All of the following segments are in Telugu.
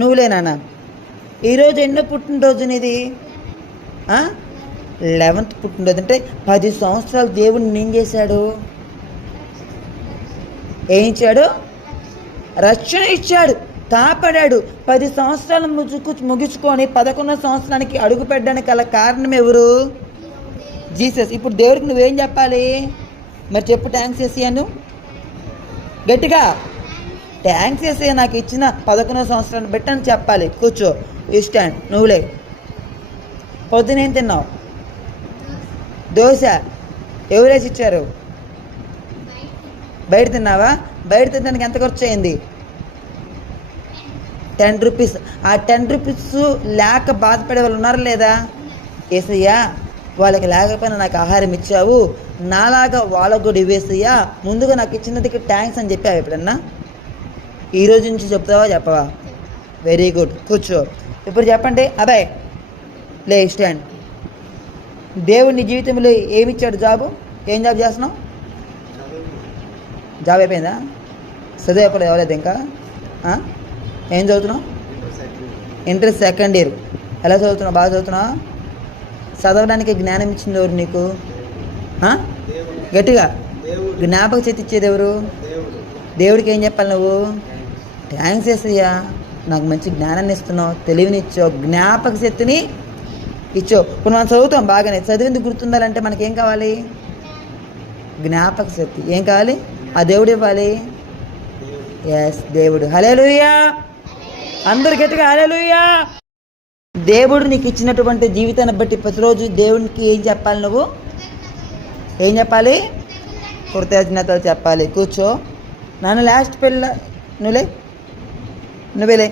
నువ్వులేనా? ఈరోజు ఎన్నో పుట్టినరోజు నీది? 11th పుట్టినరోజు. అంటే 10 సంవత్సరాలు దేవుడిని ఏం చేశాడు? ఏం ఇచ్చాడు? రక్షణ ఇచ్చాడు, కాపాడాడు. 10 సంవత్సరాలు ముగించుకొని 11వ సంవత్సరానికి అడుగు పెట్టడానికి గల కారణం ఎవరు? జీసస్. ఇప్పుడు దేవుడికి నువ్వేం చెప్పాలి మరి? చెప్పు. థ్యాంక్స్ చేసాను గట్టిగా. థ్యాంక్స్ చేసే నాకు ఇచ్చిన 11వ సంవత్సరాన్ని పెట్టని చెప్పాలి. కూర్చో, ఈ స్టాండ్. నువ్వులే. పొద్దునేం తిన్నావు? దోశ. ఎవరేసి ఇచ్చారు? బయట తిన్నావా? బయట తినడానికి ఎంత ఖర్చు అయింది? 10 రూపీస్. ఆ 10 రూపీస్ లేక బాధపడే వాళ్ళు ఉన్నారా లేదా? ఏసయ్యా, వాళ్ళకి లేకపోయినా నాకు ఆహారం ఇచ్చావు, నాలాగా వాళ్ళకు కూడా ఇవ్వేసయ్యా, ముందుగా నాకు ఇచ్చినందుకు థ్యాంక్స్ అని చెప్పావు ఎప్పుడన్నా? ఈరోజు నుంచి చెప్తావా చెప్పవా? Very good. కూర్చో. ఇప్పుడు చెప్పండి. అబ్బాయి లే, స్టాండ్. దేవుడు నీ జీవితంలో ఏమిచ్చాడు? జాబు. ఏం జాబ్ చేస్తున్నావు? జాబ్ అయిపోయిందా? చదువు ఎప్పుడు ఎవరైతే ఇంకా? ఏం చదువుతున్నావు? Inter second year. ఎలా చదువుతున్నావు? బాగా చదువుతున్నావా? చదవడానికి జ్ఞానం ఇచ్చింది ఎవరు నీకు? గట్టిగా. జ్ఞాపక శక్తి ఇచ్చేది ఎవరు? దేవుడికి ఏం చెప్పాలి నువ్వు? థ్యాంక్స్ చేసయ్యా, నాకు మంచి జ్ఞానాన్ని ఇస్తున్నావు, తెలివిని ఇచ్చావు, జ్ఞాపక శక్తిని ఇచ్చావు. ఇప్పుడు మనం చదువుతాం బాగానే, చదివింది గుర్తుండాలంటే మనకేం కావాలి? జ్ఞాపక శక్తి. ఏం కావాలి? ఆ దేవుడు ఇవ్వాలి. ఎస్, దేవుడు. హల్లెలూయా. అందరు గట్టిగా హల్లెలూయా. దేవుడు నీకు ఇచ్చినటువంటి జీవితాన్ని బట్టి ప్రతిరోజు దేవునికి ఏం చెప్పాలి? నువ్వు ఏం చెప్పాలి? కృతజ్ఞతలు చెప్పాలి. కూర్చో. నన్ను లాస్ట్ పిల్ల. నువ్వేలే.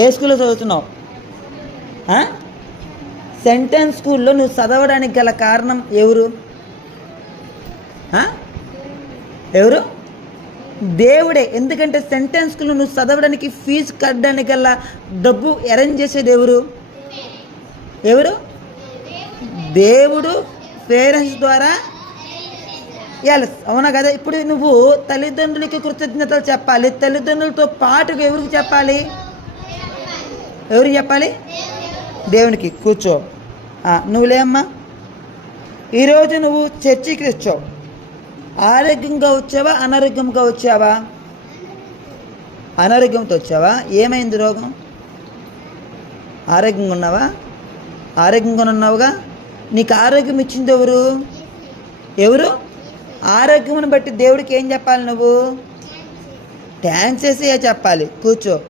ఏ స్కూల్లో చదువుతున్నావు? సెంటెన్స్ స్కూల్లో నువ్వు చదవడానికి గల కారణం ఎవరు? ఎవరు? దేవుడే. ఎందుకంటే సెంటెన్స్ స్కూల్లో నువ్వు చదవడానికి ఫీజు కట్టడానికి గల డబ్బు అరేంజ్ చేసేది ఎవరు? దేవుడు. పేరెంట్స్ ద్వారా. ఎస్, అవునా కదా? ఇప్పుడు నువ్వు తల్లిదండ్రులకి కృతజ్ఞతలు చెప్పాలి. తల్లిదండ్రులతో పాటుగా ఎవరికి చెప్పాలి? దేవునికి. కూర్చో. నువ్వులే అమ్మా. ఈరోజు నువ్వు చర్చికి వచ్చావు. ఆరోగ్యంగా వచ్చావా, అనారోగ్యంగా వచ్చావా? అనారోగ్యంతో వచ్చావా? ఏమైంది రోగం? ఆరోగ్యంగా ఉన్నావా? ఆరోగ్యంగా ఉన్నావుగా. నీకు ఆరోగ్యం ఇచ్చింది ఎవరు? ఆరోగ్యమును బట్టి దేవుడికి ఏం చెప్పాలి? నువ్వు థ్యాంక్స్ చేసి చెప్పాలి. కూర్చో.